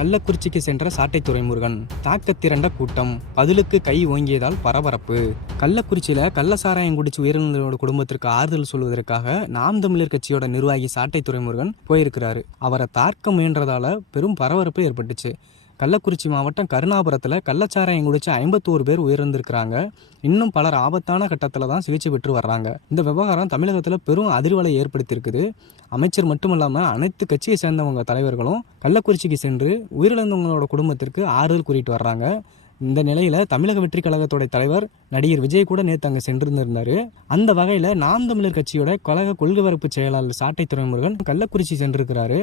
கள்ளக்குறிச்சிக்கு சென்ற சாட்டை துறைமுருகன் தாக்கத்திரண்ட கூட்டம் பதிலுக்கு கை ஓங்கியதால் பரபரப்பு. கள்ளக்குறிச்சியில கள்ள சாராயம் குடிச்சு உயிரிழந்தவரோட குடும்பத்திற்கு ஆறுதல் சொல்வதற்காக நாம் தமிழர் கட்சியோட நிர்வாகி சாட்டை துறைமுருகன் போயிருக்கிறாரு. அவரை தாக்க முயன்றதால பெரும் பரபரப்பு ஏற்பட்டுச்சு. கள்ளக்குறிச்சி மாவட்டம் கருணாபுரத்தில் கள்ளச்சாராயம் குடிச்சு ஐம்பத்தோரு பேர் உயிரிழந்திருக்கிறாங்க. இன்னும் பலர் ஆபத்தான கட்டத்தில் தான் சிகிச்சை பெற்று வர்றாங்க. இந்த விவகாரம் தமிழகத்தில் பெரும் அதிர்வலை ஏற்படுத்தியிருக்குது. அமைச்சர் மட்டும் இல்லாமல் அனைத்து கட்சியை சேர்ந்தவங்க தலைவர்களும் கள்ளக்குறிச்சிக்கு சென்று உயிரிழந்தவங்களோட குடும்பத்திற்கு ஆறுதல் கூறிட்டு வர்றாங்க. இந்த நிலையில் தமிழக வெற்றி கழகத்தோட தலைவர் நடிகர் விஜய் கூட நேற்று அங்கே சென்றிருந்திருந்தார். அந்த வகையில் நாம் தமிழர் கட்சியோட கழக கொள்கை வரப்பு செயலாளர் சாட்டை துறைமுருகன் கள்ளக்குறிச்சி சென்றிருக்கிறாரு.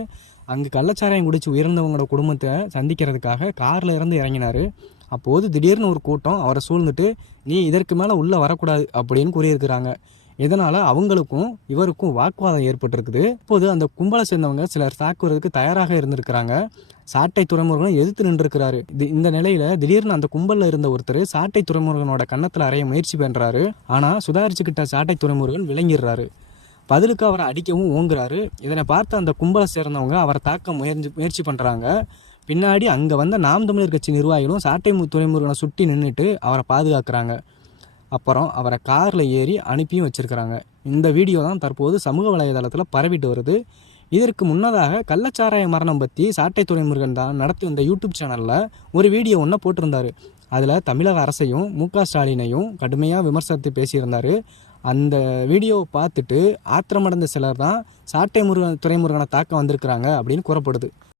அங்கு கள்ளச்சாராயம் குடிச்சு உயர்ந்தவங்களோட குடும்பத்தை சந்திக்கிறதுக்காக காரில் இருந்து இறங்கினார். அப்போது திடீர்னு ஒரு கூட்டம் அவரை சூழ்ந்துட்டு நீ இதற்கு மேலே உள்ளே வரக்கூடாது அப்படின்னு கூறியிருக்கிறாங்க. இதனால அவங்களுக்கும் இவருக்கும் வாக்குவாதம் ஏற்பட்டிருக்குது. இப்போது அந்த கும்பலை சேர்ந்தவங்க சிலர் தாக்குவதற்கு தயாராக இருந்திருக்கிறாங்க. சாட்டை துறைமுருகன் எதிர்த்து நின்றுருக்கிறாரு. இது இந்த நிலையில திடீர்னு அந்த கும்பல்ல இருந்த ஒருத்தர் சாட்டை துறைமுருகனோட கன்னத்துல அறைய முயற்சி பண்றாரு. ஆனா சுதாரிச்சுக்கிட்ட சாட்டை துறைமுருகன் விளங்கிடுறாரு. பதிலுக்கு அவரை அடிக்கவும் ஓங்குறாரு. இதனை பார்த்து அந்த கும்பலை சேர்ந்தவங்க அவரை தாக்க முயற்சி முயற்சி பண்றாங்க. பின்னாடி அங்கே வந்த நாம் தமிழர் கட்சி நிர்வாகிகளும் சாட்டை துறைமுருகனை சுட்டி நின்றுட்டு அவரை பாதுகாக்கிறாங்க. அப்புறம் அவரை காரில் ஏறி அனுப்பியும் வச்சுருக்கிறாங்க. இந்த வீடியோ தான் தற்போது சமூக வலைதளத்தில் பரவிட்டு வருது. இதற்கு முன்னதாக கள்ளச்சாராய மரணம் பற்றி சாட்டை துறைமுருகன் தான் நடத்தி வந்த யூடியூப் சேனலில் ஒரு வீடியோ ஒன்று போட்டிருந்தார். அதில் தமிழக அரசையும் மு க ஸ்டாலினையும் கடுமையாக விமர்சனத்தை பேசியிருந்தார். அந்த வீடியோவை பார்த்துட்டு ஆத்திரமடைந்த சிலர் தான் சாட்டை முருகன் துறைமுருகனை தாக்க வந்திருக்கிறாங்க அப்படின்னு கூறப்படுது.